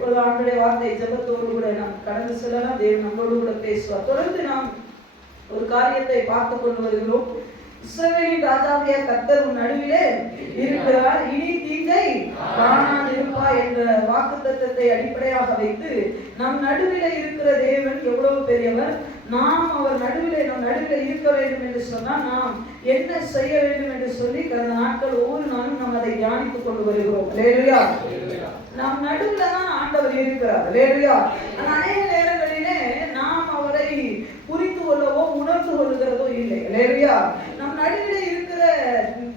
இப்பொழுது ஆண்டுடைய வார்த்தை ஜெபத்தோடு கூட நாம் கடந்து செல்லலாம். தேவன் நம்மோடு கூட பேசுவார். தொடர்ந்து நாம் ஒரு காரியத்தை பார்த்து கொண்டு வருகிறோம். இஸ்ரவேலின் ராஜாவிய கர்த்தர் உன் நடுவிலே இருக்கிறார், இனி தீங்கை காணாதிருப்பாய் என்ற வாக்குத்தத்தத்தை அடிப்படையாக வைத்து நம் நடுவிலே இருக்கிற தேவன் எவ்வளவு பெரியவர், நாம் அவர் நடுவிலே இருக்க வேண்டும் என்று சொன்னால் நாம் என்ன செய்ய வேண்டும் என்று சொல்லி கடந்த நாட்கள் ஒவ்வொரு நாளும் நாம் அதை தியானித்துக் கொண்டு வருகிறோம். அல்லேலூயா. நம் நடுவில் தான் ஆண்டவர் இருக்கிறார். அல்லேலூயா. அநேக நேரங்களிலே நாம் அவரை புரிந்து கொள்ளவோ உணர்ந்து கொள்கிறதோ இல்லை. அல்லேலூயா. நம் நடுவில் இருக்கிற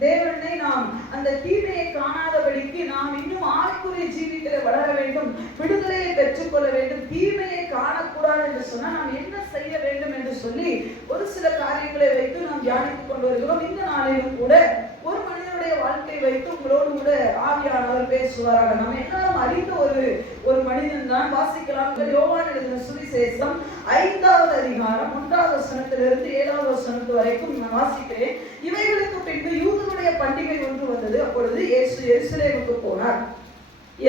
தேவனை நாம் அந்த தீமையை காணாதபடிக்கு நாம் இன்னும் ஆவிக்குரிய ஜீவிதத்தில் வளர வேண்டும், விடுதலையை பெற்றுக்கொள்ள வேண்டும். தீமையை காணக்கூடாது என்று சொன்னால் நாம் என்ன செய்ய வேண்டும் என்று சொல்லி ஒரு சில காரியங்களை வைத்து நாம் தியானித்துக் கொண்டு வருகிறோம். இந்த நாளிலும் கூட ஒரு மனிதனுடைய வாழ்க்கை வைத்து உங்களோடு கூட ஆவியானவர் பேசுவாராக. நம்ம எல்லாரும் அறிந்த ஒரு மனிதன் தான். வாசிக்கலாம். யோவான் எழுதின சுவிசேஷம் 5வது அதிகாரம் 1வது வசனத்திலிருந்து 7வது வசனத்து வரைக்கும் நான் வாசிக்கிறேன். இவைகளுக்கு பின்பு யூதருடைய பண்டிகை ஒன்று வந்தது. அப்பொழுது இயேசு எருசலேமுக்கு போனார்.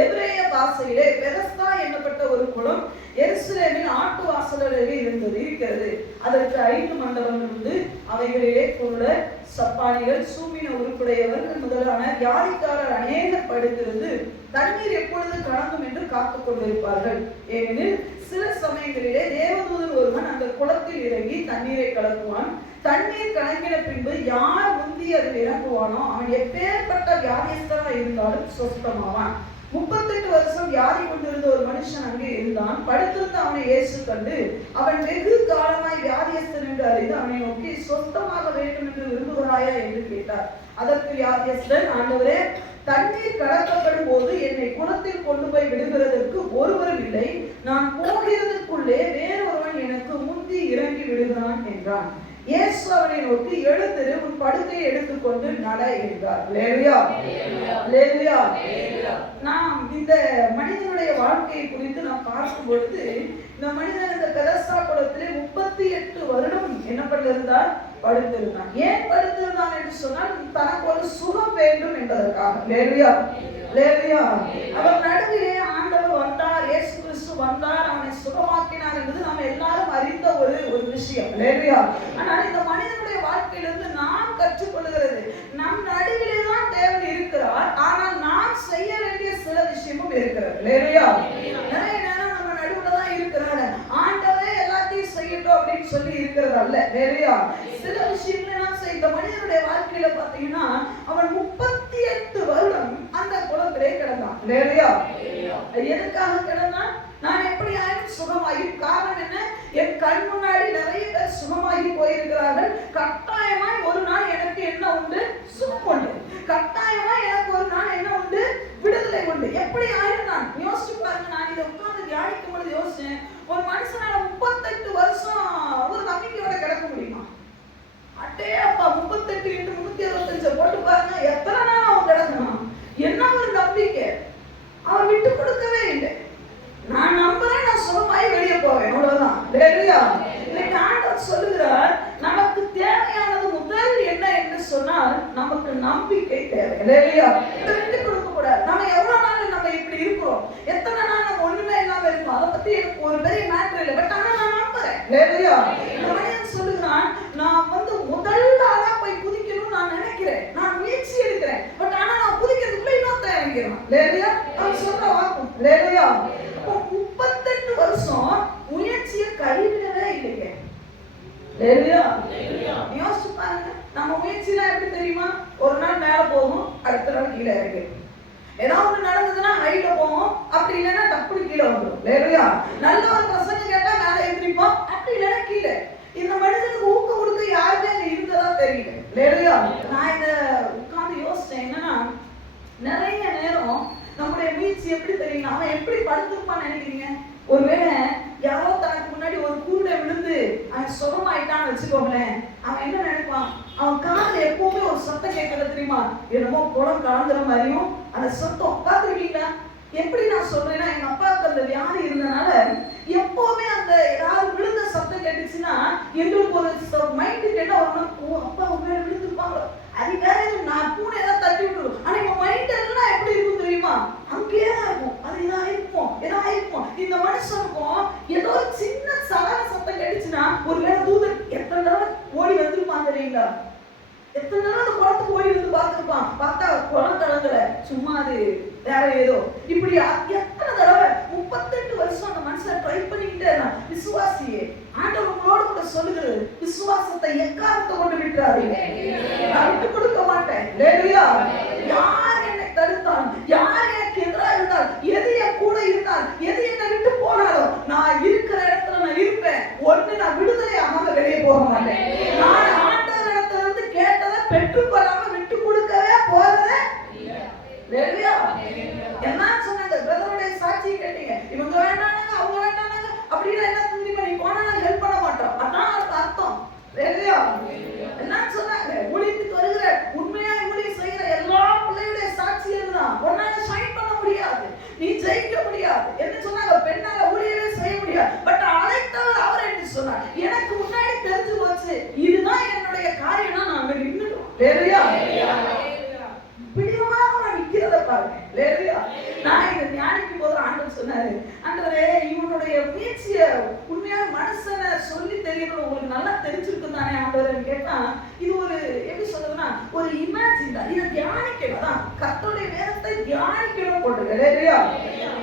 எபிரேய பாஷையிலே பெதஸ்தா என்னப்பட்ட ஒரு குளம் எருசலேமின் ஆட்டு வாசலிலே இருக்கிறது. அதற்கு 5 மண்டபங்கள் உண்டு. அவைகளிலே குருட, சப்பானிகள், சூமின உருப்புடையவர்கள் முதலான வியாதிக்காரர் அநேகர் படுத்திருந்து தண்ணீர் எப்பொழுது கலங்கும் என்று காத்துக் கொண்டிருப்பார்கள். ஏனெனில் சில சமயங்களிலே தேவதூதன் ஒருவன் அந்த குளத்தில் இறங்கி தண்ணீரை கலக்குவான். தண்ணீர் கலங்கின பின்பு யார் முந்தி அதில் இறங்குவானோ அவன் எப்பேற்பட்ட வியாதிஸ்தரா இருந்தாலும் சொஸ்தமாவான். 38 வருஷம் வியாதி கொண்டிருந்த ஒரு மனுஷன் அங்கே இருந்தான். படுத்திருந்த அவனை இயேசு கண்டு அவன் வெகு காலமாய் வியாதியஸ்தன் என்று அறிந்து அவனை நோக்கி சொஸ்தமாக வேண்டும் என்று விரும்புகிறாயா என்று கேட்டார். அதற்கு வியாதியஸ்தன், ஆண்டவரே, தண்ணீர் கலக்கப்படும் போது என்னை குளத்தில் கொண்டு போய் விடுகிறதற்கு ஒருவரும் இல்லை. நான் போகிறதற்குள்ளே வேறொருவன் எனக்கு முந்தி இறங்கி விடுகிறான் என்றான். இயேசு அவனை நோக்கி, எழுந்திரு, உன் படுக்கையை எடுத்துக்கொண்டு நட என்றார். அல்லேலூயா. அல்லேலூயா. நாம் இந்த மனிதனுடைய வாழ்க்கையை குறித்து நாம் பார்க்கும் பொழுது இந்த மனிதன் இந்த பெதஸ்தா குளத்திலே 38 வருடம் என்ன பண்ணிருந்தார்? படுத்திருந்தான். ஏன் படுத்திருந்தான் என்று சொன்னால் தனக்கு ஒரு சுகம் வேண்டும் என்பதற்காக. அல்லேலூயா. அல்லேலூயா. அவர் நடுவிலே ஆண்டவர் வந்தார், இயேசு கிறிஸ்து வந்தார், அவனை சுகமாக்கினார் என்பது நாம் எல்லாரும் அறிந்த ஒரு விஷயம். அல்லேலூயா. ஆனால் இந்த மனிதனுடைய வாழ்க்கையிலிருந்து நாம் கற்றுக்கொள்கிறது, நம் நடுவிலே தான் தேவன் இருக்கிறார், ஆனால் நாம் செய்ய வேண்டிய சில விஷயமும் இருக்கிறது. அல்லேலூயா. நிறைய நேரம் நம்ம நடுவுல தான் இருக்கிறார், ஆண்டவரே எல்லாத்தையும் செய்யட்டும் அப்படின்னு சொல்லி இருக்கிறது அல்ல. அல்லேலூயா. சில விஷயங்களை நாம் செய்ய. இந்த மனிதனுடைய வாழ்க்கையில பாத்தீங்கன்னா அவன் 38 வருடம் அந்த குளத்திலே கிடந்தான். அல்லேலூயா. எதுக்காக கிடந்தான்? நான் எப்படி ஆயினும் சுகமாகி. காரணம் என்ன? என் கண் முன்னாடி நிறைய பேர் சுகமாகி போயிருக்கிறார்கள். கட்டாயமாய் ஒரு நாள் எனக்கு என்ன உண்டு? சுகம் உண்டு. கட்டாயமாய் எனக்கு ஒரு நாள் என்ன உண்டு? விடுதலை உண்டு. எப்படி ஆயினும் நான் யோசிச்சு பாருங்க. நான் இதை உட்கார்ந்து தியானிக்கும் பொழுது யோசிச்சேன், ஒரு மனுஷனால 38 வருஷம் ஒரு நம்பிக்கையோட கிடக்க முடியுமா? அட்டே அப்பா, 38 × 365 போட்டு பாருங்க, எத்தனை நாள் அவன் கிடக்கணும்? என்ன ஒரு நம்பிக்கை! அவன் விட்டு கொடுக்கவே இல்லை. நான் நம்புறேன், நான் சுகமாய் வெளியே போவேன், அவ்வளவுதான். அல்லேலூயா. இன்னைக்கு ஆண்டவர் சொல்லுகிறார், நமக்கு தேவையானது முதல் என்ன என்று சொன்னால் நமக்கு நம்பிக்கை தேவை. அல்லேலூயா. விட்டு கொடுக்க கூடாது. நம்ம எவ்வளவு நாள் நம்ம இப்படி இருக்கிறோம், எத்தனை நாள் நம்ம ஒண்ணுமே இல்லாம இருக்கோம், அதை பத்தி எனக்கு ஒரு பெரிய மேட்டர் இல்லை. பட் ஆனா நான் நம்புறேன். அல்லேலூயா. சொல்லுகிறான், நான் முதல் ஆளா போய் குதிக்கணும்னு நான் நினைக்கிறேன், நான் முயற்சி எடுக்கிறேன். பட் ஆனா நான் குதிக்கிறதுக்குள்ள இன்னொருத்தன் இறங்கிறான். அல்லேலூயா. அவன் சொல்ற வாக்கும். அல்லேலூயா. 38 வருஷம் முயற்சியை கைவிடவே இல்லைங்க. அல்லேலூயா. யோசிச்சு பாருங்க, நம்ம முயற்சிலாம் எப்படி தெரியுமா? ஒரு நாள் மேல போகும், அடுத்த நாள் கீழே இறங்கிடும். ஏதாவது ஒண்ணு நடந்ததுன்னா ஹைட்ல போவோம், அப்படி இல்லைன்னா டப்புனு கீழே வந்துடும். அல்லேலூயா. நல்ல ஒரு பிரசங்க கேட்டா மேல எழுந்திரிப்போம், அப்படி இல்லைன்னா கீழே. இந்த மனிதனுக்கு ஊக்கம் கொடுக்க யாருமே அங்க இருந்ததா தெரியல. அல்லேலூயா. நான் இத உட்கார்ந்து யோசிச்சேன், என்னன்னா நிறைய நேரம் நம்முடைய முயற்சி எப்படி தெரியும், அவன் எப்படி படுத்திருப்பான்னு நினைக்கிறீங்க? ஒருவேளை யாரோ தனக்கு முன்னாடி ஒரு கூடை விழுந்து அவன் சுகமாயிட்டான்னு வச்சுக்கோங்களேன், அவன் என்ன நினைப்பான்? அவன் காதுல எப்பவுமே ஒரு சத்தம் கேட்கறது தெரியுமா? என்னமோ குளம் கலந்துற மாதிரியும் அந்த சத்தம். பார்த்துருக்கீங்களா? எப்படி நான் சொல்றேன்னா, எங்க அப்பாவுக்கு அந்த வியாதி இருந்தனால எப்பவுமே அந்த ஏதாவது விழுந்த சத்தம் கேட்டுச்சுன்னா எங்களுக்கு ஒரு மைண்டுக்கு என்ன வரணும், ஓ அப்பா உண்மையில விழுந்துருப்பாங்களோ, அது வேற எதுவும், நான் பூனை ஏதாவது தட்டி விட்டுரும். ஆனா எங்க மைண்ட் எல்லாம் எப்படி இருக்கும் தெரியுமா? அங்கேயே தான் இருக்கும். அது ஏதாவது இருக்கும், ஏதாவது சும்மா அது வேற ஏதோ இப்படி எத்தனை தடவை 38 வருஷம் அந்த மனுஷன் ட்ரை பண்ணிக்கிட்டே இருந்தான். விசுவாசியே, ஆண்டவர் உங்களோட கூட சொல்லுகிறது, விசுவாசத்தை எக்காரணத்தை கொண்டு விட்டுறாதீங்க. நான் விட்டு கொடுக்க மாட்டேன். ஹல்லேலூயா. யார் என்னை தடுத்தால், யார் எனக்கு எதிராக இருந்தால், எது என் கூட இருந்தால், எது என்னை விட்டு போனாலும் நான் இருக்கிற இடத்துல நான் இருப்பேன். ஒண்ணு, நான் விடுதலை ஆகாம வெளியே போக மாட்டேன். நான் ஆண்டவர் இடத்துல இருந்து கேட்டதை பெற்றுக்கொள்ளாம விட்டு கொடுக்கவே போறதே. ஹல்லேலூயா. என்ன சொன்னாங்க? பிரதருடைய சாட்சியை கேட்டீங்க, இவங்க வேண்டானாங்க, அவங்க வேண்டானாங்க அப்படின்னா என்ன தெரியுமா? நீ போனா நாங்க ஹெல்ப் பண்ண மாட்டோம், அதான் அர்த்தம். ஹல்லேலூயா. என்ன சொன்னாங்க? ஊழியத்துக்கு வருகிற உண்மையா ஊழியம் செய்கிற எல்லா பிள்ளையுடைய சாட்சியம் தான். உன்னால ஷைன் பண்ண முடியாது, நீ ஜெயிக்க முடியாது. என்ன சொன்னாங்க? பெண்ணால ஊழியவே செய்ய முடியாது, பட் அழைத்தவர் அவர் என்று சொன்னார். எனக்கு முன்னாடி தெரிஞ்சு போச்சு, இதுதான் என்னுடைய காரியம்னா நான் அங்க நின்னுடுவோம். ஹல்லேலூயா. பிடிவாக நான் நிக்கிறத பாருங்க. ஹல்லேலூயா. நான் இதை தியானிக்கும் போது ஆண்டவர் சொன்னாரு, ஆண்டவரே இவனுடைய முயற்சியை உண்மையான மனுஷனை சொல்லி தெரியணும் உங்களுக்கு நல்லா தெரிஞ்சிருக்கும் தானே ஆண்டவரேன்னு கேட்டா, இது ஒரு எப்படி சொல்றதுன்னா ஒரு இமேஜின் தான். இதை தியானிக்கணும் தான், கர்த்தருடைய வேதத்தை தியானிக்கணும் போட்டு. ஹல்லேலூயா.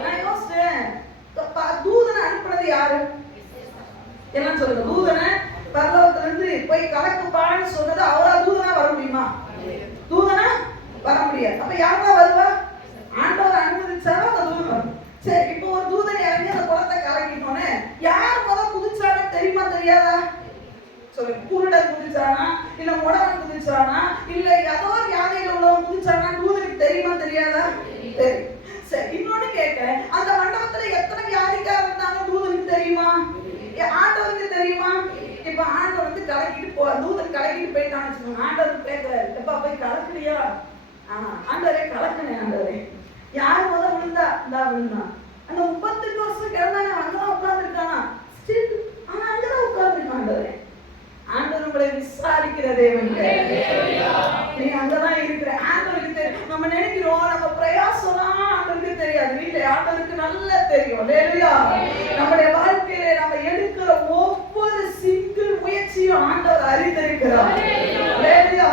நான் யோசிச்சேன், தூதனை அனுப்புனது யாரு? என்ன சொல்லுங்க? தூதனை பரலோகத்துல இருந்து போய் கலக்குப்பான்னு சொன்னது அவரா? தூதனா வர முடியுமா? தூதனா வர முடியாது. அப்ப யார்தான் வருவா? ஆண்டவர் அனுமதிச்சாலும் அந்த தூதன் வரும். சரி, இப்போ ஒரு தூதன் இறங்கி அந்த குளத்தை கலக்கிட்டோன்னே யார் முதல் குதிச்சானே தெரியுமா தெரியாதா? சொல்லு. குருடன் குதிச்சானா, இல்ல முடவன் குதிச்சானா, இல்ல ஏதோ ஒரு வியாதியில உள்ளவன் குதிச்சானா? தூதனுக்கு தெரியுமா தெரியாதா? தெரியும். சரி, இன்னொன்னு கேட்கிறேன், அந்த மண்டபத்துல எத்தனை வியாதிக்காரர் இருந்தாங்க தூதனுக்கு தெரியுமா? ஆண்டவருக்கு தெரியுமா? இப்ப ஆண்டவர் வந்து கலக்கிட்டு தூதன் கலக்கிட்டு போயிட்டான்னு வச்சுக்கோங்க. ஆண்டவர் கேட்கிறாரு, எப்பா போய் கலக்குறியா? ஆண்டவரே கலக்குனேன். ஆண்டவரே யார் முதல் விழுந்தா? இந்தா விழுந்தான். அந்த 38 வருஷம் கிடந்தானே அங்கதான் உட்கார்ந்துருக்கானா? ஆனா அங்கதான் உட்கார்ந்துருக்கான். ஆண்டவரே, ஆண்டவர் உங்களை விசாரிக்கிற தேவன். நீ அங்கதான் இருக்கிற. ஆண்டவருக்கு தெரியும். நம்ம நினைக்கிறோம் நம்ம பிரயாசம் தான் ஆண்டவருக்கு தெரியாது. வீட்டுல ஆண்டவருக்கு நல்லா தெரியும். ஹல்லேலூயா. நம்முடைய வாழ்க்கையில நம்ம எடுக்கிற ஒவ்வொரு சிங்கிள் முயற்சியும் ஆண்டவர் அறிந்திருக்கிறார். ஹல்லேலூயா.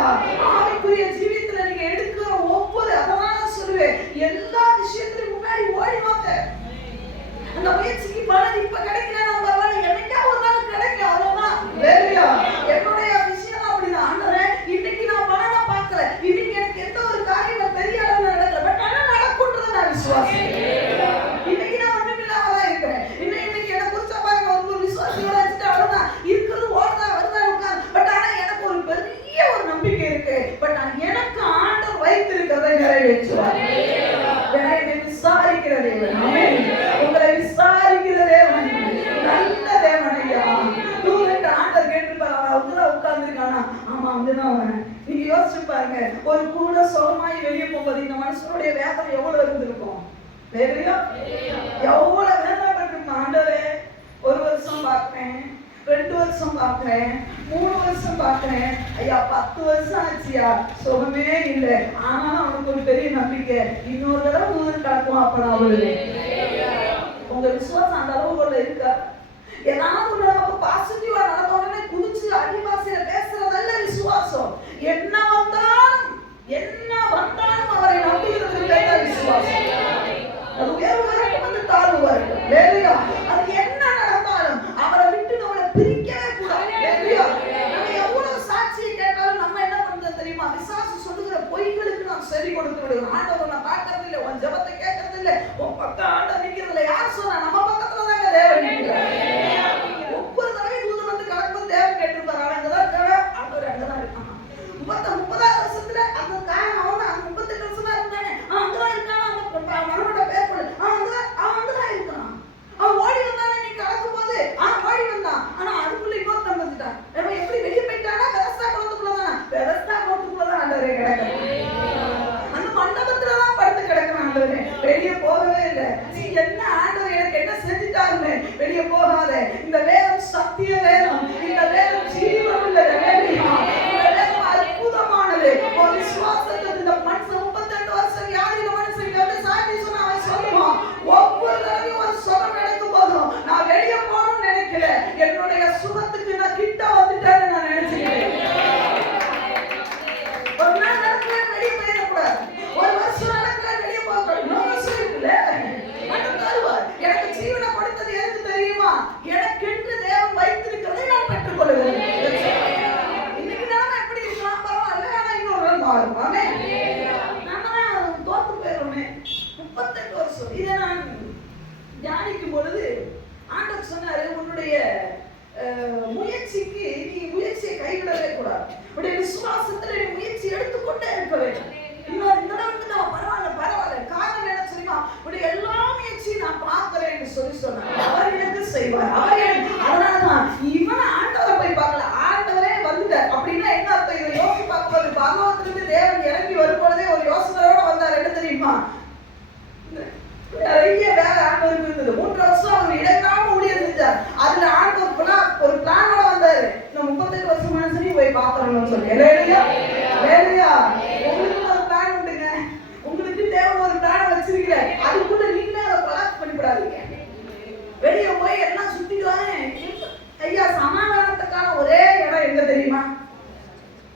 ஆவிக்குரிய ஜீவியத்துல நீங்க எடுக்கிற ஒவ்வொரு, அதனால சொல்லுவேன், எல்லா விஷயத்திலும் முன்னாடி ஓடிவாங்க. அந்த முயற்சிக்கு பலன் இப்ப கிடைக்கல, நம்ம பரவாயில்ல, என்னைக்கா ஒரு நாள் கிடைக்கும். அவ்வளவுதான். ஹல்லேலூயா. என்னுடைய விஷயம் அப்படிதான். ஆண்டவரே இன்னைக்கு நான் பலனை பார்க்கல, இன்னைக்கு எனக்கு எந்த ஒரு காரியம் பெரிய அளவுல நடக்கல, பட் ஆனா நடக்கும்ன்றத நான் விசுவாசிக்கிறேன். இன்னைக்கு நான் ஒண்ணுமில்லாம தான் இருக்கிறேன். இன்னைக்கு எனக்கு குறிச்ச பாருங்க, ஒரு விசுவாசியோட வச்சுட்டு அவ்வளவுதான் இருக்கிறது, ஓடுதா வருதா உட்கார். பட் ஆனா எனக்கு ஒரு பெரிய ஒரு நம்பிக்கை இருக்கு. பட் எனக்கு ஆண்டவர் வைத்திருக்கிறதை நிறைவேற்றுவார். விசாரிக்கிற தேவன். ஆமென். உங்களை விசாரிக்கிற தேவன், நல்ல தேவன் ஐயா. ஆண்டவர் கேட்டிருப்பாரு, அவன் உட்கார்ந்துருக்கானா? ஆமா, அங்கதான் அவன். நீங்க யோசிச்சு பாருங்க, ஒரு கூட சுகமாயி வெளியே போகும்போது இந்த மனுஷனுடைய வேதனை எவ்வளவு இருந்திருக்கும்? எவ்வளவு வேதனைப்பட்டிருக்கும். ஆண்டவரே, 1 வருஷம் பார்க்கிறேன், 2 வருஷம் பார்க்கிறேன், 3 வருஷம் பார்க்கிறேன், ஐயா 10 வருஷம் ஆச்சியா, சுகமே இல்லை. ஆனாலும் அவனுக்கு ஒரு பெரிய நம்பிக்கை, இன்னொரு தடவை தூதன் கலக்குவான். அப்ப நான் வருவேன். உங்க விசுவாசம் அந்த அளவுக்குள்ள இருக்கா? ஏதாவது நமக்கு பாசிட்டிவா நடந்த உடனே குதிச்சு அடிவாசியில பேசுறதல்ல விசுவாசம். என்ன வந்தாலும் அவரை நம்புகிறதுக்கு பேர் விசுவாசம். அது உயர்வு வரட்டும், வந்து தாழ்வு வரட்டும். ஹல்லேலூயா. அது என்ன நடந்தாலும் அவரை விட்டு நம்மளை பிரிக்கவே கூடாது. ஹல்லேலூயா. நம்ம எவ்வளவு சாட்சியை கேட்டாலும் நம்ம என்ன பண்றது தெரியுமா? விசுவாசி சொல்லுகிற பொய்களுக்கு நாம் சரி கொடுத்து விடுகிறோம். ஆண்டவர் நான் பார்க்கறது இல்லை, உன் ஜெபத்தை கேட்கறது இல்லை, உன் பக்கம் ஆண்டவர் நிக்கிறது இல்லை. யார் சொன்னா? நம்ம பக்கத்துல தாங்க தேவன் நிற்கிறார். ஒவ்வொரு தடவை தூதன் வந்து கலக்கும்போது தேவன் கேட்டிருப்பாரு, அவன் அங்கதான் இருக்காங்க, ஆண்டவர் அங்கதான் இருக்கான். 30வது வருஷத்துல அந்த காரணம் அவன் 38 வருஷமா இருந்தானே, அங்கதான் இருக்கானா? அந்த மகனோட பேர் போல அவன் அங்கதான் இருக்கான். அவன் ஓடி வந்தானே நீ கலக்கும் போது, ஓடி வந்தான். ஆனா அதுக்குள்ள இன்னொருத்தன் வந்துட்டான். எப்படி வெளியே போயிட்டானா? பெரஸ்தா குளத்துக்குள்ளதான். பெரஸ்தா குளத்துக்குள்ளதான் ஆண்டவரே கிடக்கிறான். அந்த மண்டபத்துலதான் படுத்து கிடக்கிறான். ஆண்டவரே வெளியே போகவே இல்லை. நீ என்ன ஆண்டவர் எனக்கு என்ன செஞ்சுட்டாருன்னு வெளியே போகாத. இந்த வேதம் சத்திய வேதம், இந்த வேதம் ஜீவனுள்ள வேதம், இந்த வேதம் அற்புதமானது. ஒரு விசுவாசத்தை இந்த மனுஷன் 32 வருஷம் வியாதியில மனுஷன் வந்து சாட்சி சொன்னா அவன் சொல்லுவான், ஒவ்வொரு தடவையும் ஒரு சுகம் நடக்கும் போதும் நான் வெளியே போகணும்னு நினைக்கல, என்னுடைய சுகத்துக்கு நான் கிட்ட வந்துட்டேன்னு நான் நினைச்சுக்கிறேன். ஒரு நாள் நடக்கல வெளியே போயிடக்கூடாது, ஒரு வருஷம் நடக்கல தியானிக்கும் பொழுது ஆண்டவர் சொன்னாரு, உன்னுடைய முயற்சிக்கு நீ முயற்சியை கைவிடவே கூடாது. உடைய விசுவாசத்துல நீ முயற்சி எடுத்துக்கொண்டே இருக்க வேண்டும். இன்னொரு தடவை நம்ம பரவாயில்ல காரணம் என்ன தெரியுமா, உடைய எல்லா முயற்சியும் நான் பார்க்கிறேன்னு சொன்னார். அவர் எனக்கு செய்வார். அதனாலதான் இவன் ஆண்டவரை போய் பார்க்கல, ஆண்டவரே வந்துட்டார். அப்படின்னா என்ன அர்த்தம்? இதை யோசி பார்க்கும்போது பகவத்திலிருந்து தேவன் இறங்கி வரும்பொழுதே ஒரு யோசனையோட வந்தார். என்ன தெரியுமா, நிறைய வேலை ஆண்டவருக்கு இருந்தது. 3 வருஷம் அவர் இடைக்காம ஊழியம் செஞ்சார். அதுல ஆண்டவர் ஒரு பிளானோட வந்தாரு. இன்னும் 38 வருஷம் மனுஷனையும் போய் பார்க்கணும்னு சொல்லி. உங்களுக்கு ஒரு பிளான் உண்டுங்க. உங்களுக்கு தேவை ஒரு பிளான் வச்சிருக்கிறேன். அதுக்குள்ள நீங்களே அதை கொலாப்ஸ் பண்ணிவிடாதீங்க. வெளியே போய் எல்லாம் சுத்திடுவாங்க. ஐயா, சமாதானத்துக்கான ஒரே இடம் எங்க தெரியுமா?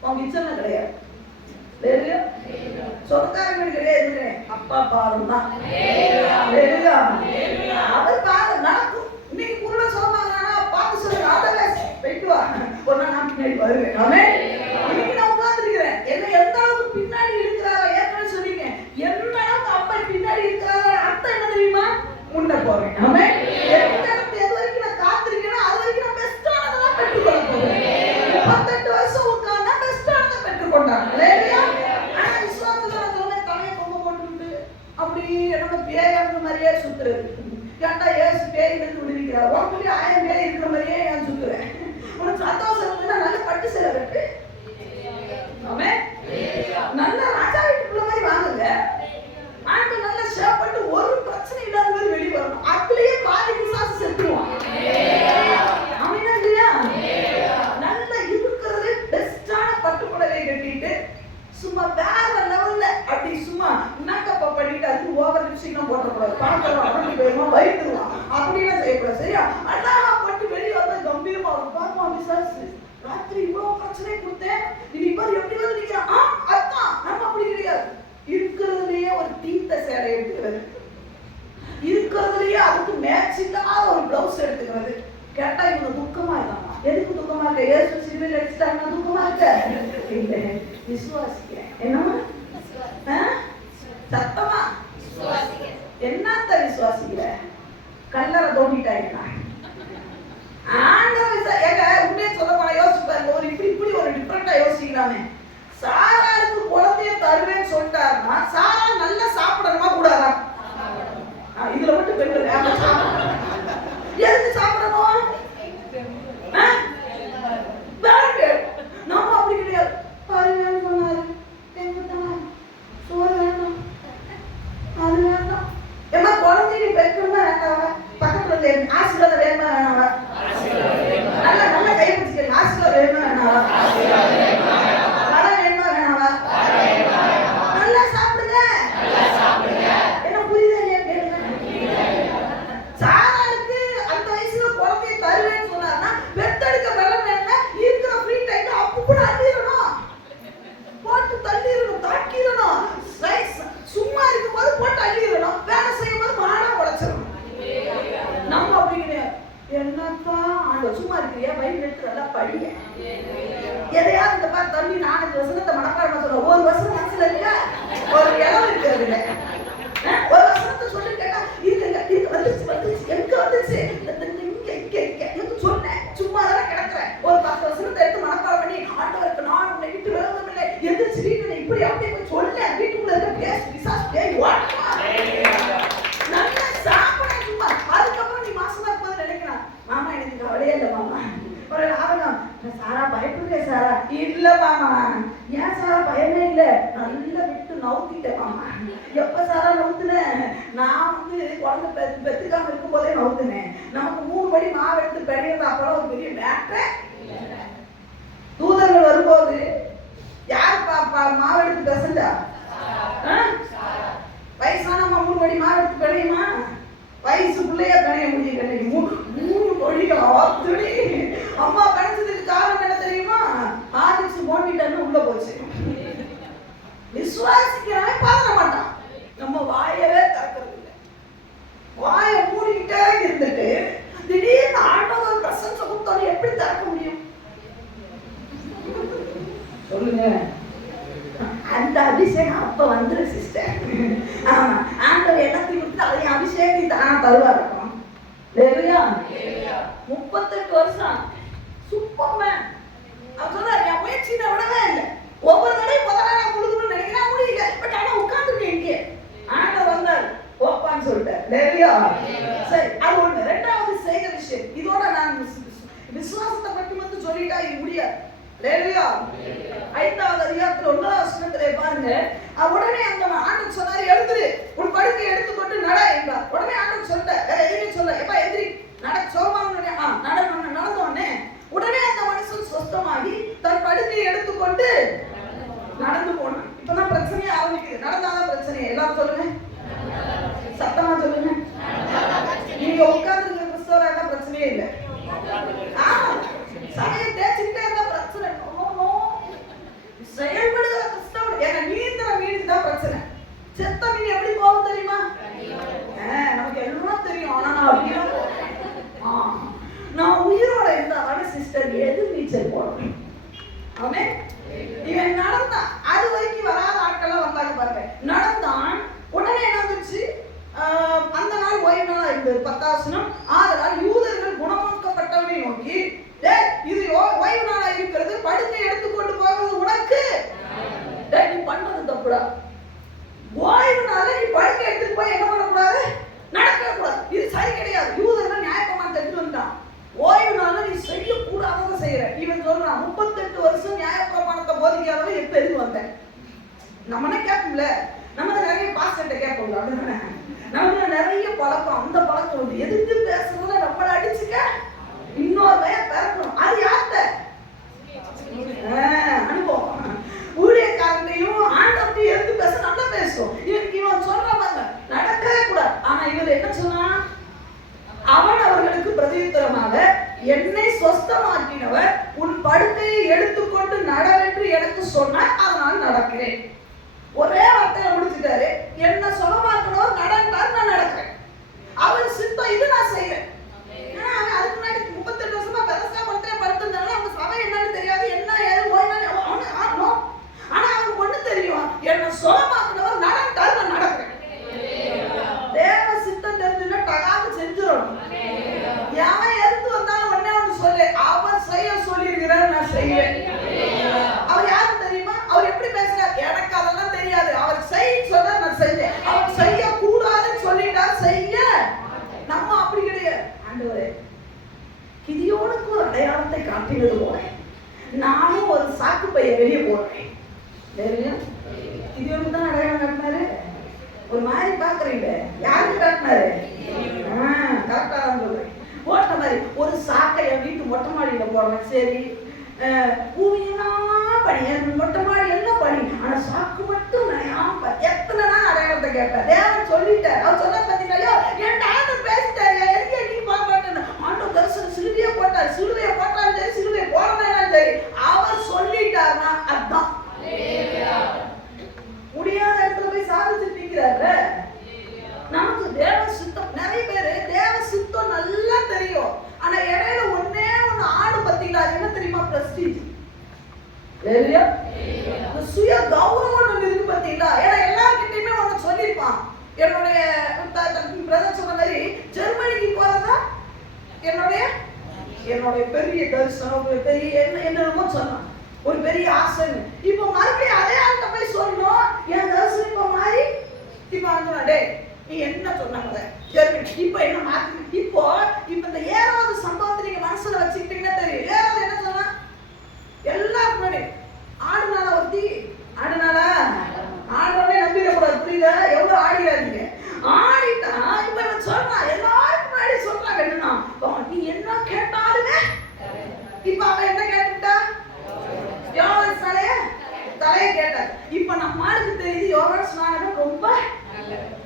உங்க கிச்சன்ல கிடையாது. சொந்தக்கார வீடு கிடையாது. அப்பா பாரும் தான். அவர் பாரு நடக்கும். இன்னைக்கு குருட சொன்னாங்கன்னா பார்த்து சொல்லுங்க, போயிட்டு வா, ஒரு நாள் நான் பின்னாடி வருவேன். இன்னைக்கு நான் உட்கார்ந்துருக்கிறேன். என்ன எந்த அளவுக்கு பின்னாடி இருக்கிறாரா? ஏற்கனவே சொன்னீங்க, எந்த அளவுக்கு அப்பா பின்னாடி இருக்கிறாரா அர்த்தம் என்ன தெரியுமா? முன்ன போறேன். எது வரைக்கும் நான் காத்திருக்கேன், அது வரைக்கும் நான் பெஸ்டானதான் பெற்றுக்கொள்ள போறேன். 38 வருஷம் உட்கார்ந்தா பெஸ்டானதை பெற்றுக்கொண்டாங்க. ஆனா விசுவாசத்துல தலையை கொம்ப போட்டு அப்படி என்னோட பேயாங்க மாதிரியே சுத்துறது. கேட்டா ஏசு பேய் இருந்து விடுவிக்கிறார். உனக்கு 1000 பேய் இருக்கிற மாதிரியே நான் சுத்துறேன். உனக்கு சந்தோஷம் இருக்குன்னா நல்ல பட்டு சேலை கட்டு, நல்ல ராஜா வீட்டுக்குள்ள மாதிரி வாங்குங்க. ஆண்டு நல்லா ஷேப் பண்ணி ஒரு பிரச்சனை இல்லாத மாதிரி வெளியே வரணும். அதுலயே பாதி விசுவாசம் செத்துருவான். அவனா இல்லையா? நல்ல இருக்கிறது பெஸ்டான பட்டு புடவை கட்டிட்டு சும்மா வேற லெவல்ல அப்படி சும்மா மேக்கப்ப பண்ணிட்டு அது ஓவர் லிப்ஸ்டிக்லாம் போட்டக்கூடாது. பார்க்கலாம் அப்படி போயிருமா பயந்துருவான். அப்படின்னா செய்யக்கூடாது. சரியா? அழகா போட்டு வெளியே வந்து கம்பீரமா இருக்கும். பாருமா விசாரிச்சு ராத்திரி இவ்வளவு பிரச்சனை கொடுத்தேன், இனி பாரு எப்படி வந்து நிக்கிறான். அதான் நம்ம அப்படி கிடையாது. இருக்கிறதுலயே ஒரு தீர்த்த சேலை எடுத்துக்கிறது, இருக்கிறதுலயே அதுக்கு மேட்ச் இல்லாத ஒரு பிளவுஸ் எடுத்துக்கிறது. கேட்டா இவங்க துக்கமா இருக்காங்க. எதுக்கு துக்கமா இருக்க? ஏசு சிலுவையில் அடிச்சுட்டாங்க துக்கமா இருக்க? இல்ல, விசுவாசிக்கிறேன். என்னமா சத்தமா என்னத்த விசுவாசிக்கிற? கல்லறை தோண்டிட்டாங்க. உண்மையை சொல்ல போனா யோசிச்சு பாருங்க. ஒரு இப்படி ஒரு டிஃபரெண்டா யோசிக்கலாமே. சாராளுக்கு குழந்தைய தருவேன்னு சொல்லிட்டாருன்னா சாரா நல்லா சாப்பிடணுமா கூடாதா? இதுல மட்டும் பெண்கள் எதுக்கு சாப்பிடணும்? நம்ம அப்படி கிடையாது. சொன்னாரு சோறு வேணும், அது வேண்டாம். ஏமா குழந்தைய பெற்றோம்னா வேண்டாவா? பக்கத்துல ஆசீர்வாதம் வேணுமா வேணாவா? நல்லா நல்லா கை பிடிச்சிக்க. ஆசீர்வாதம் வேணுமா வேணாவா? பழம் வேணுமா வேணாவா? நல்லா சாப்பிடுங்க. என்ன புரியுதா இல்லையா கேளுங்க. சாராளுக்கு அந்த வயசுல குழந்தைய தருவேன்னு சொன்னாருன்னா பெத்தெடுக்க பலம் வேணும்னா இருக்கிற ஃப்ரீ டைம்ல அப்ப கூட அள்ளிடணும், போட்டு தள்ளிடணும், தாக்கிடணும். சும்மா இருக்கும்போது போட்டு அள்ளிடணும், வேலை செய்யும் போது மாடா உடைச்சிடணும். நம்ம அப்படி கிடையாது. என்னப்பா ஆண்டவர் சும்மா இருக்கிறியா? பைபிள் எடுத்து நல்லா படிங்க. எதையாவது இந்த மாதிரி தம்பி 4 வசனத்தை மனப்பாடமா சொல்ல ஒரு வசனம் மனசுல இருக்க, ஒரு இடம் இருக்கிறது இல்லை. ஒரு வசனத்தை சொல்லி கேட்டா இது வந்துச்சு எங்க வந்துச்சு இங்க சொன்னேன். சும்மா தான் கிடக்குறேன். ஒரு 10 வசனத்தை எடுத்து மனப்பாடம் பண்ணி ஆண்டவருக்கு நான் உன்னை விட்டு விரோதம் இல்லை, எந்திரிச்சு வீட்டுல இப்படி அப்படியே போய் சொல்ல வீட்டுக்குள்ள இருக்க பேச விசாஸ் பேய் ஓட்டமா நல்லா சாப்பிட சும்மா. அதுக்கப்புறம் நீ மாசமா இருக்கும்போது நினைக்கலாம், மாமா எனக்கு கவலையே இல்லை மாமா. ஒரு ஆகணும் சாரா பயப்படுறே சாரா. இல்ல மாமா, ஏன் சாரா பயமே இல்லை, நல்லா விட்டு நவுத்திட்டேன் மாமா. எப்ப சாரா நவுத்துனேன்? நான் வந்து குழந்தை பெத்துக்காம இருக்கும் போதே நவுத்துனேன். நமக்கு 3 படி மாவு எடுத்து பெரியது அப்பெல்லாம் ஒரு பெரிய மேட்டர். தூதர்கள் வரும்போது யார் மாவு எடுத்து பெசஞ்சா? வயசானம்மா 3 படி மாவு எடுத்து பெரியுமா? வயசுக்குள்ளேயே பெரிய முடியும். கண்ணைக்கு 3 பொடிகள் ஆத்துடி. அம்மா பெணச்சதுக்கு காரணம் என்ன தெரியுமா? ஆதிச்சு போண்டிட்டன்னு உள்ள போச்சு. விசுவாசிக்கிறவன் பதற மாட்டான். நம்ம வாயவே திறக்கிறது இல்லை. வாயை மூடிக்கிட்டே இருந்துட்டு திடீர்னு ஆண்டவர் பிரசன்ஸ் கொடுத்தோன்னு எப்படி திறக்க முடியும்? சொல்லுங்க. அந்த அபிஷேகம் அப்ப வந்துரு சிஸ்டர். ஆமா, ஆண்டவர் எல்லாத்தையும் கொடுத்து அதையும் அபிஷேகம் தானா தருவா இருக்கும். ஹalleluya 38 வருஷம் சூப்பர்மேன். அவர் சொன்னார் என் முயற்சியை விடவே இல்லை. ஒவ்வொரு தடையும் முதல்ல நான் கொடுக்கணும்னு நினைக்கிறேன், முடியல. பட் ஆனா உட்கார்ந்துருக்கேன் இங்கே. ஆண்டவர் வந்தார் ஓப்பான்னு சொல்லிட்டார். ஹalleluya சரி, அது ஒண்ணு. ரெண்டாவது செய்த விஷயம், இதோட நான் விசுவாசத்தை பற்றி மட்டும் சொல்லிட்டா இது முடியாது. ஹalleluya 5வது அதிகாரத்துல 1வது வசனத்திலே பாருங்க, உடனே அந்த ஆண்டவர் சொன்னார் எழுந்திரு, உன் படுக்கையை எடுத்துக்கொண்டு நட என்றார். உடனே ஆண்டவர் சொல்லிட்டார், வேற எதுவுமே சொல்ல, எப்பா எந்திரி நட, சோமானே நடந்தோடனே உடனே அந்த மனுஷன் சொஸ்தமாகி தன் படுக்கையை எடுத்துக்கொண்டு நடந்து போனான். இப்பதான் பிரச்சனையே ஆரம்பிக்குது. நடந்தாதான் பிரச்சனை. எல்லாரும் சொல்லுங்க, சத்தமா சொல்லுங்க. நீங்க உட்கார்ந்து கிறிஸ்தவராக பிரச்சனையே இல்லை. சமய தேய்ச்சிக்கிட்டே இருந்தா பிரச்சனை. செயல்படுகிற கிறிஸ்தவன் ஏன்னா நீந்திர மீன் தான் பிரச்சனை. செத்த மீன் எப்படி போகும் தெரியுமா? நமக்கு எல்லாம் தெரியும். ஆனா நான் அப்படியே நான் உயிரோட இருந்தாலும் சிஸ்டர் எது நீச்சல் போடணும். அவன் இவன் நடந்தான். அது வரைக்கும் வராத ஆட்கள்லாம் வந்தாங்க பாருங்க. நடந்தான். உடனே என்ன வந்துச்சு, அந்த நாள் ஓய்வு நாளா இருந்தது. 10 ஆதலால் யூதர்கள் குணமாக்கப்பட்டவனை நோக்கி, இது ஓய்வு நாளா இருக்கிறது, படுக்கை எடுத்துக்கொண்டு போகிறது உனக்கு நீ பண்றது தப்புடா. ஓய்வு நாள நீ படுக்கை எடுத்துட்டு போய் என்ன பண்ணக்கூடாது, நடக்க கூடாது. இது சரி கிடையாது. யூதர்கள் நியாயப்பிரமாணத்தை எடுத்து வந்தான். ஓய்வு நாள நீ செய்யக்கூடாததை செய்யற. இவன் சொல்றான் 38 வருஷம் நியாயப்பிரமாணத்தை போதிக்காதவன் எப்ப எதுக்கு வந்தேன்? நம்மனே கேட்போம்ல, நம்ம நிறைய பாஸ்டர்ட்ட கேட்போம்ல, அப்படிதானே? நமக்கு நிறைய பழக்கம், அந்த பழக்கம் வந்து எதிர்த்து பேசுறதுல நம்மளை அடிச்சுக்க இன்னொரு பையன் பிறக்கணும். அது யார்கிட்ட அனுபவம். ஊழியக்காரனையும் ஆண்டவரையும் எதிர்த்து பேச நல்லா பேசும். இவன் சொல்றாங்க நடக்கவே கூடாது. ஆனா இவர் என்ன சொன்னா, அவன் அவர்களுக்கு பிரதியுத்தரமாக, என்னை சொஸ்தமாக்கினவர் உன் படுக்கையை எடுத்துக்கொண்டு நடவென்று எனக்கு சொன்னார், அதனால் நடக்கிறேன். ஒரே வார்த்தையில முடிச்சுட்டாரு. என்ன சுகமாக்கணும் நடந்தார், நான் நடக்கிறேன். அவர் சித்தம் இது நான் செய்யறேன். அதுக்கு முன்னாடி 38 வருஷமா பெருசா படுத்திருந்தாலும் அவங்க சபை என்னன்னு தெரியாது, என்ன ஏது ஓய்வு. ஆனா அவருக்கு ஒண்ணு தெரியும், என்ன சுகமாக்குனவர் நடந்தார், நான் நடக்கிறேன். தேவ சித்தம் தெரிஞ்சுன்னா டகாம செஞ்சிடணும். எவன் எடுத்து வந்தாலும் ஒன்னே ஒண்ணு சொல்லு, அவர் செய்ய சொல்லியிருக்கிறார், நான் செய்வேன். அவர் யாரும் தெரியுமா? அவர் எப்படி பேசுறார்? எனக்கு அதெல்லாம் தெரியாது. அவர் செய்ய சொன்னா நான் செஞ்சேன். அவர் செய்ய கூடாதுன்னு சொல்லிட்டா செய்ய. நம்ம அப்படி கிடையாது. ஆண்டவரே கிதியோனுக்கு ஒரு அடையாளத்தை காட்டினது போல நானும் ஒரு சாக்கு பைய வெளியே போடுறேன். கிதியோனுக்கு தான் அடையாளம் காட்டினாரு. ஒரு மாதிரி பாக்குறீங்க, யாருக்கு காட்டினாரு? கரெக்டா தான் சொல்றேன். போட்ட மாதிரி ஒரு சாக்கை என் வீட்டு மொட்டை மாடியில போடுறேன். சரி, பூமியெல்லாம் பணி, மொட்டை மாடி எல்லாம் பணி, ஆனா சாக்கு மட்டும் எத்தனை நாள் அடையாளத்தை கேட்பேன். தேவன் சொல்லிட்டார். அவர் சொல்ல பார்த்தீங்களா, என் ஆண்டவர் பேசிட்டாரு, எங்க நீ பார்க்க மாட்டேன்னு. ஆண்டவர் தரிசனம் சிலுவையை போட்டார். சிலுவையை போட்டாலும் சரி, சிலுவையை போடணும் சரி, அவர் சொல்லிட்டார்னா அதுதான். முடியாத இடத்துல போய் சாதிச்சுட்டு நிற்கிறாரு. நமக்கு தேவ சித்தம், நிறைய பேரு தேவ சித்தம் நல்லா தெரியும். ஆனா இடையில ஒன்னே ஒண்ணு ஆடு பத்தீங்களா, என்ன தெரியுமா? பிரஸ்டீஜ். சுய கௌரவம் ஒண்ணு இருக்கு பத்தீங்களா? ஏன்னா எல்லார்கிட்டயுமே ஒண்ணு சொல்லிருப்பான். என்னுடைய பிரதர் சொன்ன மாதிரி ஜெர்மனிக்கு போறதா என்னுடைய பெரிய தரிசனம், பெரிய என்னமோ சொன்னான், ஒரு பெரிய ஆசை. இப்ப மறுபடியும் அதே ஆள்கிட்ட போய் சொல்லணும், என் தரிசனம் இப்ப மாதிரி. இப்ப வந்து நீ என்ன சொன்னாங்க ஜெர்மனி, இப்ப என்ன மாத்தி. இப்போ இந்த 7வது சம்பவத்தை நீங்க மனசுல வச்சுக்கிட்டீங்கன்னா தெரியும். 7வது என்ன சொன்னா, எல்லாரும் முன்னாடி ஆடுனால ஒத்தி ஆடுனாலா ஆடுறவனே நம்பிடக்கூடாது. புரியுதா? எவ்வளவு ஆடிடாதீங்க. ஆடிட்டா இப்ப இவன் சொல்றான், எல்லாரும் முன்னாடி சொல்றாங்க என்னன்னா, நீ என்ன கேட்டாலுமே. இப்ப அவன் என்ன கேட்டுட்டா? யோவான் தலையை கேட்டார். இப்ப நம்ம ஆளுக்கு தெரியுது யோவான் ஸ்நானகன் ரொம்ப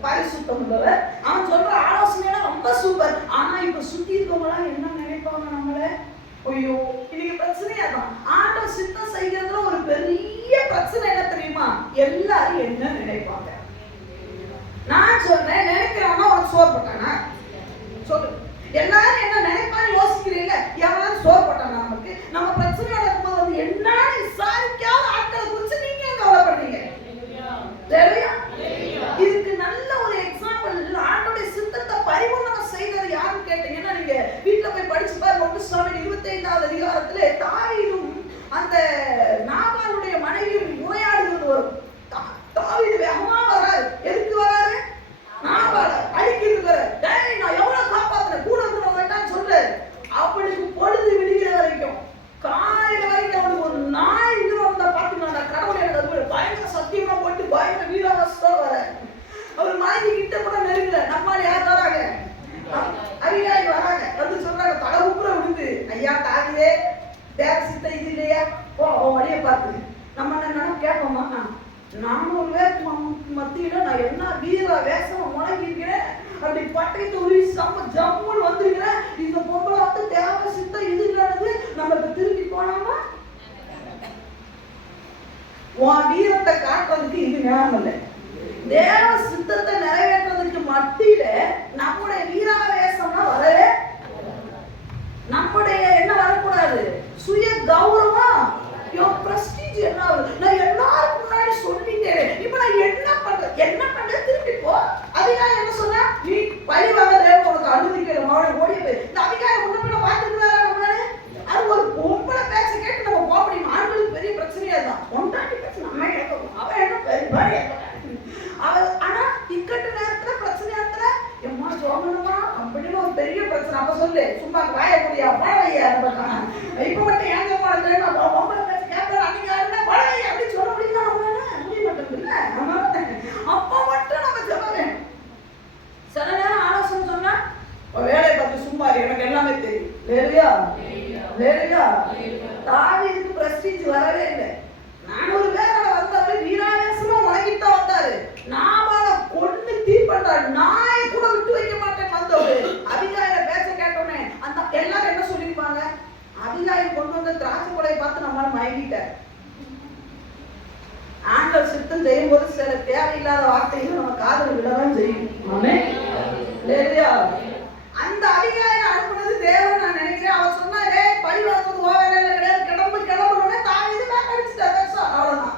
பரிசுத்தம் உள்ளவர். அவன் சொல்ற ஆலோசனை ரொம்ப சூப்பர். ஆனா இப்ப சுத்தி இருக்கவங்களா என்ன நினைப்பாங்க நம்மள? ஐயோ, இன்னைக்கு பிரச்சனையா தான். ஆண்டவர் சித்தம் செய்யறதுல ஒரு பெரிய பிரச்சனை என்ன தெரியுமா? எல்லாரும் என்ன நினைப்பாங்க. நான் சொல்றேன், நினைக்கிறவனா உனக்கு சோறு போட்டானா சொல்லு. எல்லாரும் என்ன நினைப்பான்னு யோசிக்கிறீங்க. எவனாலும் சோறு போட்டானா? நமக்கு நம்ம பிரச்சனையோட இருக்கும்போது வந்து என்ன விசாரிக்காத ஆட்களை குறிச்சு நீங்க கவலைப்படுறீங்க. சரியா? இதுக்கு நல்ல ஒரு எக்ஸாம்பிள், ஆண்டோட சித்தத்தை பரிபூர்ணமா செய்தது யாருன்னு கேட்டீங்கன்னா 35வது அதிகாரத்திலே தாவீதும் அந்த நாபாலுடைய மனைவியும் உரையாடுகிறது வரும். தாவீது வேகமா வராரு. எதுக்கு வராரு? நாபால அழிக்கிறதுக்கு வர. டேய் நான் எவ்வளவு காப்பாத்துறேன், கூட கூட வேண்டாம்னு சொல்றாரு. அவனுக்கு பொழுது விடுகிற வரைக்கும் காலையில வரைக்கும் அவனுக்கு ஒரு நாய் இது வந்தா பாத்துக்கலாம்டா. கடவுளை எனக்கு அது பயங்கர சத்தியமா போட்டு பயங்கர வீராவஸ்தோட வர. அவர் மனைவி கிட்ட கூட நெருங்கல. நம்மால யார் வராங்க? அரியாய் வராங்க. வந்து சொல்றாங்க தலை உப்புற விடுது. ஐயா தாவிதே தேவ சித்த இது இல்லையா? ஓ அவன் வழியை பார்த்து நம்ம என்ன கேட்போமா? 400 பேருக்கு மத்தியில நான் என்ன வீர வேஷம் முழங்கிருக்கிறேன், அப்படி பட்டையத்தை உருவி சம்ம ஜம்முன்னு வந்திருக்கிறேன். இந்த பொம்பளை வந்து தேவ சித்த இது இல்லாதது நம்மளுக்கு திரும்பி போனாமா? உன் வீரத்தை காட்டுறதுக்கு இது ஞாபகம் இல்லை. தேவ சித்தத்தை நிறைவேற்றுறதுக்கு மத்தியில நம்முடைய வீராவேசம்லாம் வரவே, நம்முடைய என்ன வரக்கூடாது? சுய கௌரவம், பிரஸ்டீஜ் என்ன ஆகுது? நான் எல்லாருக்கும் முன்னாடி சொல்லிட்டேன், இப்ப நான் என்ன பண்றேன் திருப்பி போ. அதிகாரம் என்ன சொன்னா, நீ பழி வாங்க தேவன் உனக்கு அனுமதிக்கிற மகனை ஓடி போய் இந்த அதிகாரம் முன்ன பார்த்துட்டு அது ஒரு பொம்பளை பேச்ச கேட்டு நம்ம போக முடியும். ஆண்களுக்கு பெரிய பிரச்சனையா தான் ஒன்றாட்டி பிரச்சனை நம்ம கேட்கணும். அவன் என்ன பெரிய ஆனா இக்கட்டு நேரத்துல பிரச்சனையாத்துல எம்மா சோமனமா அப்படின்னு ஒரு பெரிய பிரச்சனை. அப்ப சொல்லு சும்மா காயக்கூடிய பழவையா இருப்பாங்க. இப்ப மட்டும் ஏங்க பொம்பளை பேச கேட்கற அன்னைக்கு யாருன்னா பழவையா அப்படின்னு சொல்ல முடியுமா? நம்மளால முடிய மாட்டேங்குது. அப்ப மட்டும் நம்ம சொல்ல வேணும். சில நேரம் ஆலோசனை சொன்னா வேலையை பார்த்து சும்மா எனக்கு எல்லாமே தெரியும். வேலையா வேலையா தாவீதுக்கு பிரஸ்டீஜ் வரவே இல்லை. 400 பேரோட வந்தவரு வீராவேசமா உலகிட்ட வந்தாரு. நாபால கொண்டு தீப்பண்டாரு. நாயை கூட விட்டு வைக்க மாட்டேன் வந்தவரு. அபிகாயில பேச்ச கேட்டோன்னே அந்த எல்லாரும் என்ன சொல்லிருப்பாங்க? அபிகாயில் கொண்டு வந்த திராட்சை கொலையை பார்த்து நம்மளால மயங்கிட்டார். ஆண்டவர் சித்தம் செய்யும் போது சில தேவையில்லாத வார்த்தைகள் நம்ம காதல் விடதான் செய்யும். அந்த அபிகாயில அனுப்புனது தேவன் நான் நினைக்கிறேன். அவர் சொன்னாரே பழி வாங்குவது ஓவேல கிடையாது, கிளம்பணும்னு தாவீது மேல அடிச்சிட்டாரு. அவ்வளவுதான்.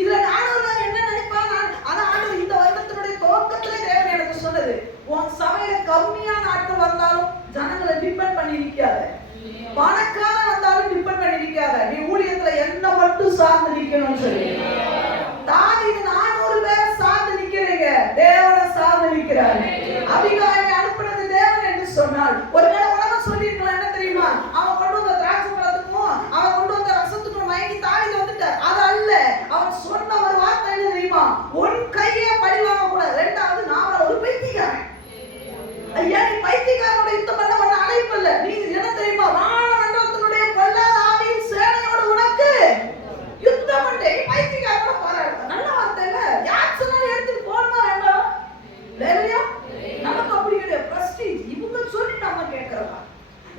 இதுல 400 பேர் என்ன நினைப்பாங்க? அதான் ஆண்டவர் இந்த வருடத்தினுடைய துவக்கத்திலே தேவன் எனக்கு சொன்னது, உன் சபையில கம்மியான ஆட்கள் வந்தாலும் ஜனங்களை டிபெண்ட் பண்ணி நிக்காத, பணக்காரன் வந்தாலும் டிபெண்ட் பண்ணி நிக்காத, நீ ஊழியத்துல என்ன மட்டும் சார்ந்து நிக்கணும்னு சொல்லி தாவீது 400 பேரை சார்ந்து நிக்கிறீங்க, தேவனை சார்ந்து நிக்கிறாரு. அபிகாயிலை அனுப்புனது தேவன் என்று சொன்னால் ஒருவேளை உலகம் சொல்லிருக்கலாம் என்ன தெரியுமா? அவன் கொண்டு வந்த திராட்சை பழத்துக்கும் அவன் கொண்டு வந்த ரசத்துக்கும் மயங்கி தாவீது வந்துட்டார். அது அல்ல. அவன் சொன்ன ஒரு வார்த்தை என்ன தெரியுமா? உன் கையே பழி வாங்க கூடாது. ரெண்டாவது நான் ஒரு பைத்தியக்காரன். ஐயா நீ பைத்தியக்காரனோட யுத்தம் பண்ண உன்னை அழைப்பு இல்லை. நீ என்ன தெரியுமா? வானமண்டலத்தினுடைய பொல்லாத ஆவியின் சேனையோடு உனக்கு யுத்தம் பண்ணி பைத்தியக்காரனோட போராடுற நல்ல வார்த்தை இல்ல. யார் சொன்னாலும் எடுத்துட்டு போகணுமா வேண்டாம்? வேலையா நமக்கு அப்படி கிடையாது. பிரஸ்டீஜ் இவங்க சொல்லி நம்ம கேட்கறதா?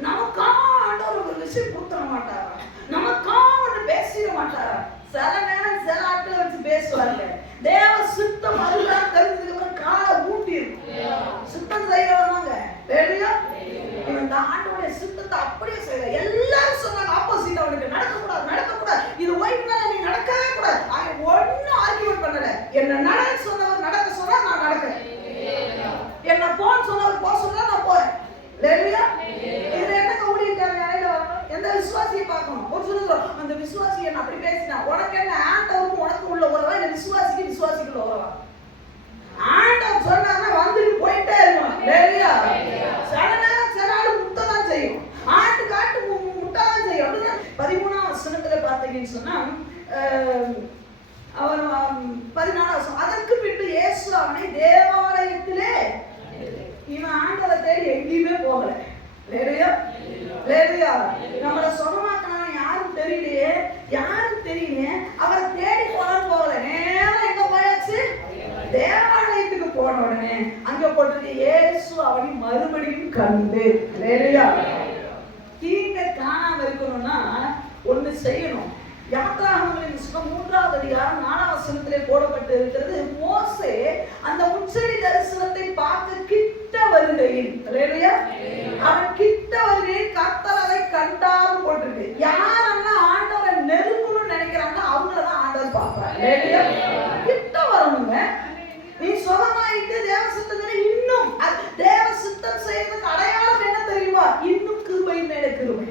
நமக்கா ஆண்டவர் ஒரு விஷயம் கொடுத்துட மாட்டாரா? நமக்கா ஒன்று பேசிட மாட்டாரா? சில நேரம் சில ஆட்களை வச்சு பேசுவாங்க. தேவ சுத்தம் அதுதான் தெரிஞ்சதுக்கு காலை ஊட்டி இருக்கும். சுத்தம் செய்யறவங்க வேலையா இவன் ஆண்டோடைய சுத்தத்தை அப்படியே செய்யற. எல்லாரும் சொன்னாங்க ஆப்போசிட், அவனுக்கு நடக்கக்கூடாது. இது ஒய்ஃப் தானே, நீ நடக்கவே கூடாது. ஒன்னும் ஆர்கியூமெண்ட் பண்ணல. என்ன நடக்க சொன்னவர் நடக்க சொன்னா நான் நடக்கிறேன், என்ன போன்னு சொன்னவர் போக சொன்னா நான் போறேன். இல்லையா? இதுல என்ன ஊழியக்காரங்க இடையில வரணும்? எந்த விசுவாசியை பார்க்கணும்? ஒரு சொல்லுறோம் அந்த விசுவாசி என்ன அப்படி பேசினா உனக்கு என்ன? ஆண்டவருக்கும் உனக்கு உள்ள உறவா இல்ல விசுவாசிக்கு விசுவாசிக்குள்ள உறவா? ஆண்டவர் சொன்னா வந்துட்டு போயிட்டே இருக்கணும். இல்லையா? சில நேரம் சில ஆளு முட்டதான் செய்யும், ஆட்டு காட்டு முட்டதான் செய்யும். அப்படின்னா 13ஆம் வசனத்துல பார்த்தீங்கன்னு சொன்னா அவர் 14ஆம் வசனம், அதற்கு பின்பு இயேசு அவனை தேவாலயத்திலே, இவன் ஆண்டவரை தேடி எங்கேயுமே போகல. நம்மளை சுகமாக்கினவன் யாரும் தெரியலையே, அவரை தேடி போனாலும் போகல. நேரம் எங்க போயாச்சு? தேவாலயத்துக்கு போன உடனே அங்க போட்டு இயேசு அவனை மறுபடியும் கண்டு. தீங்க காணாம இருக்கணும்னா ஒண்ணு செய்யணும். யாத்ராகமங்களின் புத்தகம் 3ஆவது அதிகாரம் 4ஆம் வசனத்திலே போடப்பட்டு இருக்கிறது. மோசே அந்த முச்செடி தரிசனத்தை பார்க்க கிட்ட வருகையில், அவன் கிட்ட வருகையில் கர்த்தர் அதை கண்டார் போட்டிருக்கு. யாரெல்லாம் ஆண்டவரை நெருங்கணும்னு நினைக்கிறாங்களோ அவங்களதான் ஆண்டவர் பார்ப்பார். கிட்ட வரணுங்க. நீ சுகமாயிட்டு தேவ சித்தம் இன்னும் தேவ சித்தம் செய்யறதுக்கு அடையாளம் என்ன தெரியுமா? இன்னும் கிருபை மேல கிருபை.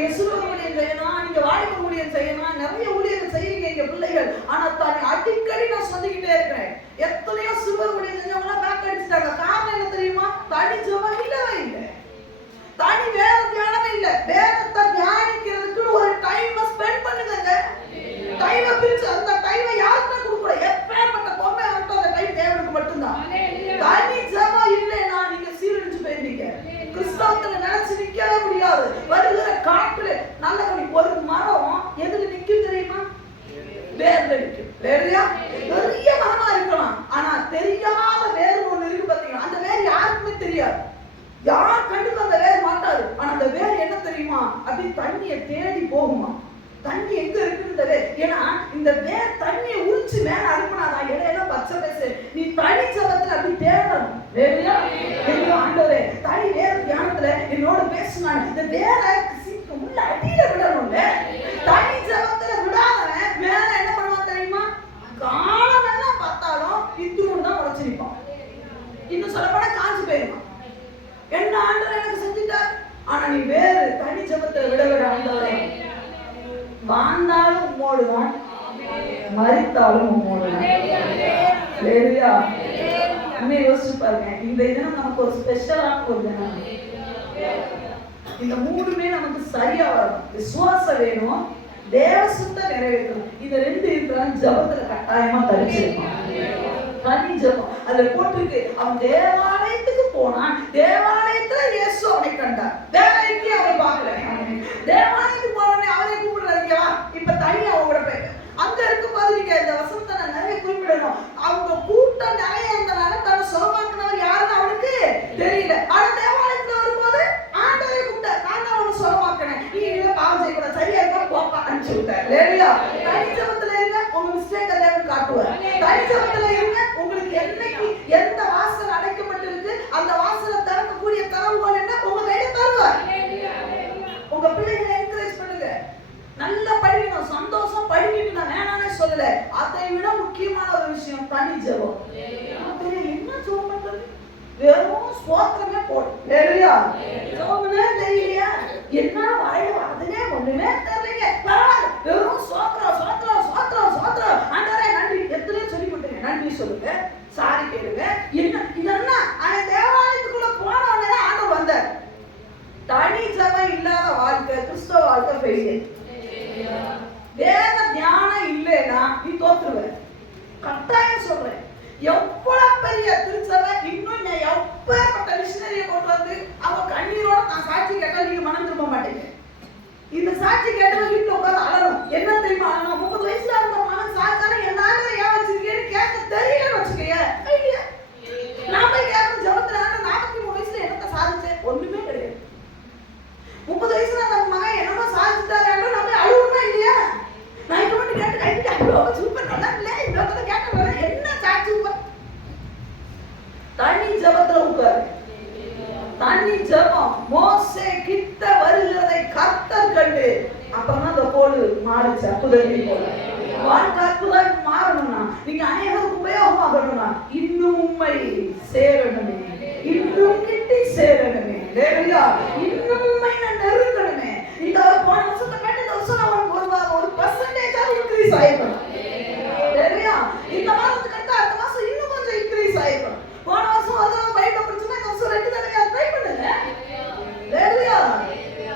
நீங்க சிறுவர் ஊழியம் செய்யணும், நீங்க வாலிபர் ஊழியம் செய்யணும், நிறைய ஊழியர்கள் செய்யுங்க எங்க பிள்ளைகள். ஆனா தானே அடிக்கடி நான் சொல்லிக்கிட்டே இருக்கிறேன், எத்தனையோ சிறுவர் ஊழியம் செஞ்சவங்க பேக் அடிச்சுட்டாங்க. காரணம் என்ன தெரியுமா? தனி ஜெபம் இல்லவே இல்லை, தனி வேற தியானமே இல்லை. வேதத்தை தியானிக்கிறதுக்கு ஒரு டைம் ஸ்பெண்ட் பண்ணுங்க. டைமை பிரிச்சு அந்த டைமை யாருக்குமே கொடுக்கல. எப்பேற்பட்ட பொம்மை ஆகட்டும், அந்த டைம் தேவனுக்கு மட்டும்தான். தனி ஜெபம் இல்லைன்னா நீங்க சீரழிஞ்சு போயிருந்தீங்க. கிறிஸ்தவத்துல நினைச்சு நிக்கவே முடியாது. வருகிற காற்று நல்ல ஒரு மரம் எதுல நிக்கும் தெரியுமா? வேர்ல நிக்கும். வேறையா பெரிய மரமா இருக்கலாம், ஆனா தெரியாத வேறு ஒண்ணு இருக்கு பாத்தீங்கன்னா, அந்த வேர் யாருக்குமே தெரியாது. யார் கண்டுக்கு அந்த வேர் மாட்டாரு. ஆனா அந்த வேர் என்ன தெரியுமா? அப்படி தண்ணியை தேடி போகுமா. தண்ணி எங்க இருக்குன்னு வேர். ஏன்னா இந்த வேர் தண்ணியை உரிச்சு மேல அனுப்பினாதான் இடையில பச்சை பேசு. நீ தனி ஜெபத்துல அப்படி தேடணும். வேறையா ஆண்டவரே, தனி வேற தியானத்துல என்னோட பேசுனாங்க. இந்த வேரை உள்ள அடியில விடணும்ல. தனி ஜெபத்துல விடாதவன் மேல என்ன பண்ணுவான் தெரியுமா? காலம் எல்லாம் பார்த்தாலும் இத்தூர் தான் உழைச்சு நிற்பான். இன்னும் சொல்லப்பட காஞ்சு போயிருவான். என்ன ஆண்டவர் எனக்கு செஞ்சுட்டார். ஆனா நீ வேறு தனி ஜெபத்தை விட விட ஆண்டவரே, வாழ்ந்தாலும் உம்மோடுதான், மரித்தாலும் உம்மோடுதான். வேறையா இன்னும் யோசிச்சு பாருங்க. இந்த தினம் நமக்கு ஒரு ஸ்பெஷலான ஒரு தினம். இந்த மூணுமே நமக்கு சரியா வரும். விசுவாசம் வேணும், தேவ சுத்தம் நிறைவேற்றணும். இது ரெண்டு இருக்கிறான் ஜபத்துல கட்டாயமா தரிச்சிருப்பான். தனி ஜபம் அதுல போட்டிருக்கு, அவன் தேவாலயத்துக்கு போனான், தேவாலயத்துல இயேசு அவனை கண்டார். வேற எங்கேயும் அவனை பார்க்கல. தேவாலயத்துக்கு போனோடனே அவனை கூப்பிடுறாங்க, இப்ப தனியா அவங்க கூட போயிட்டு அங்க இருக்கும்போது நீங்க இந்த வசனத்தை நான் நிறைய குறிப்பிடணும். அவங்க கூட்டம் நிறைய இருந்தனால தன்னை சுகமாக்குனவர் யாருன்னு அவனுக்கு தெரியல. ஆனா தேவாலயத்துல வரும்போது ஆண்டவரை கூப்பிட்டார், நான் தான் அவனை சுகமாக்கினேன், நீ இனிமே பாவம் செய்யக்கூடாது, சரியா இருக்கா போப்பா அனுப்பிச்சு விட்டார். இல்லையா? தனி ஜெபத்துல இருங்க, உங்க மிஸ்டேக் தேவன் காட்டுவார். தனி ஜெபத்துல இருங்க, உங்களுக்கு என்னைக்கு எந்த வாசல் அடைக்கப்பட்டிருக்கு அந்த வாசலை திறக்கக்கூடிய தரவுகள் என்ன உங்க கையில தருவார். உங்க பிள்ளைகளை என்கரேஜ் பண்ணுங்க, நல்லா படிக்கணும், சந்தோஷம் படிக்கணும். நான் வேணானே சொல்லல. அதை விட முக்கியமான ஒரு விஷயம் தனி ஜெபம். என்ன ஜெபம் பண்றது? வெறும் ஸ்தோத்திரமே போடு. இல்லையா? ஜெபம்னா தெரியலையா? என்ன வாயில வரதுனே ஒண்ணுமே தெரியலைங்க. பரவாயில்ல, வெறும் ஸ்தோத்திரம் ஸ்தோத்திரம் ஸ்தோத்திரம் ஸ்தோத்திரம். ஆண்டவரே நன்றி எத்தனை சொல்லி கொடுத்தீங்க, நன்றி சொல்லுங்க, சாரி கேளுங்க. என்ன இதெல்லாம் அந்த தேவாலயத்துக்குள்ள போனவனே ஆண்டவர் வந்தார். தனி ஜெபம் இல்லாத வாழ்க்கை கிறிஸ்தவ வாழ்க்கை ஃபெயிலியர். வேத தியானம் இல்லைன்னா நீ தோத்துருவ. கட்டாயம் சொல்றேன். எவ்வளவு பெரிய திருச்சபை இன்னும் எப்பேற்பட்ட மிஷினரியை கொண்டு வந்து அவங்க கண்ணீரோட நான் சாட்சி கேட்டா நீங்க மனம் திரும்ப மாட்டீங்க. இந்த சாட்சி கேட்டவங்க வீட்டுல உட்காந்து அழணும். என்ன தெரியுமா அழணும்? 30 வயசுல இருந்த மனம் சாட்சான என்னால ஏன் வச்சிருக்கேன்னு கேட்க தெரியலன்னு வச்சுக்கீங்க. நான் போய் கேட்கணும் ஜபத்துல 43 வயசுல என்னத்த சாதிச்சேன்? ஒண்ணுமே கிடையாது. 30 வயசுல அந்த மகன் என்னமோ சாதிச்சுட்டாரு, நம்ம அழுவுமா இல்லையா? நான் இப்ப மட்டும் கேட்டு கைட்டு அவ்வளோ சூப்பர் நல்லா இல்ல இந்த கேட்ட என்ன சாட்சி? தனி ஜபத்துல உட்காரு. தனி ஜபம். மோசே கிட்ட வருகிறதை கர்த்தர் கண்டு அப்புறம் அந்த கோடு மாறிச்சு. அற்புதம் போல வாழ்க்கை அற்புதம் மாறணும்னா நீங்க அநேகருக்கு உபயோகமாகணும்னா இன்னும் உண்மை சேரணுமே, இன்னும் கிட்டி சேரணுமே. இல்லையா? இன்னும் உண்மை நெருங்கணுமே. இந்த போன வருஷத்தை கேட்டு இந்த வருஷம் ஒரு பர்சன்டேஜ் இன்க்ரீஸ் ஆயிடும். இல்லையா? இந்த மாதத்துக்கு அடுத்து அடுத்த மாசம் இன்னும் கொஞ்சம் இன்க்ரீஸ் ஆயிடும். போன வருஷம் ஒரு தடவை பைபிள் படிச்சுன்னா இந்த வருஷம் 2 தடவை ட்ரை பண்ணுங்க. இல்லையா?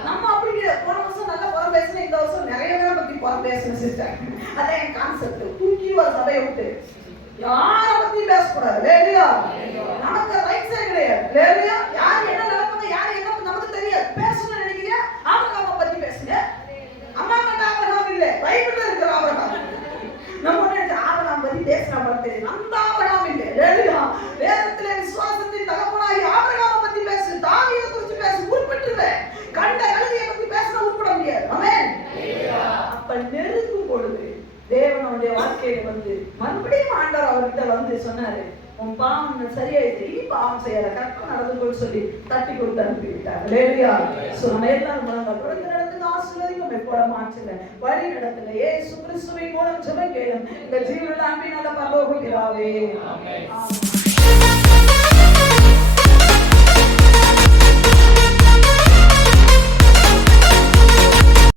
நம்ம அப்படி போன வருஷம் நல்லா புறம் பேசினா இந்த வருஷம் நிறைய பேரை பத்தி புறம் பேசணும் சிஸ்டர். அதான் என் கான்செப்ட். தூக்கிடுவா சபையை விட்டு யாரை பத்தி பேசக்கூடாது. இல்லையா? நமக்கு ரைட் சைடு கிடையாது. இல்லையா? யார் என்ன நடக்குது யார் என்ன நமக்கு தெரியாது. பேசணும்னு நினைக்கிறீங்க ஆபிரகாமை பத்தி பேசுங்க. அம்மா கட்ட ஆபிரகாம் இல்ல, பைபிள்ல இருக்கிற ஆபிரகாம். நம்ம நினைச்ச ஆபிரகாம் பத்தி பேசுறாங்க தெரியும், அந்த ஆபிரகாம் இல்ல. இல்லையா? வேதத்திலே விசுவாசத்தின் தகப்பனாகி ஆபிரகாமை பத்தி பேசு, தாவீதை குறித்து பேசு, உருப்பட்டுருவேன். கண்ட கழுதையை பத்தி பேசினா உருப்பட முடியாது. ஆமென். அப்ப நெருங்கும் பொழுது தேவனுடைய வாழ்க்கையில வந்து மறுபடியும் ஆண்டவர் அவர்கிட்ட வந்து சொன்னாரு, உன் பாவம் சரியாயிடுச்சு, இனி பாவம் செய்யாத, கரெக்டா நடந்து போய் சொல்லி தட்டி கொடுத்து அனுப்பி விட்டார். இல்லையா? நம்ம எல்லாரும் தொடர்ந்து நடத்துங்க, ஆசீர்வதிங்க, எப்போட மாற்றுங்க, வழி நடத்துங்க. இயேசு கிறிஸ்துவின் மூலம் ஜெபம் கேளும். இந்த ஜீவனுள்ள அன்பின் நல்ல பரலோக பிதாவே. ஆமென்.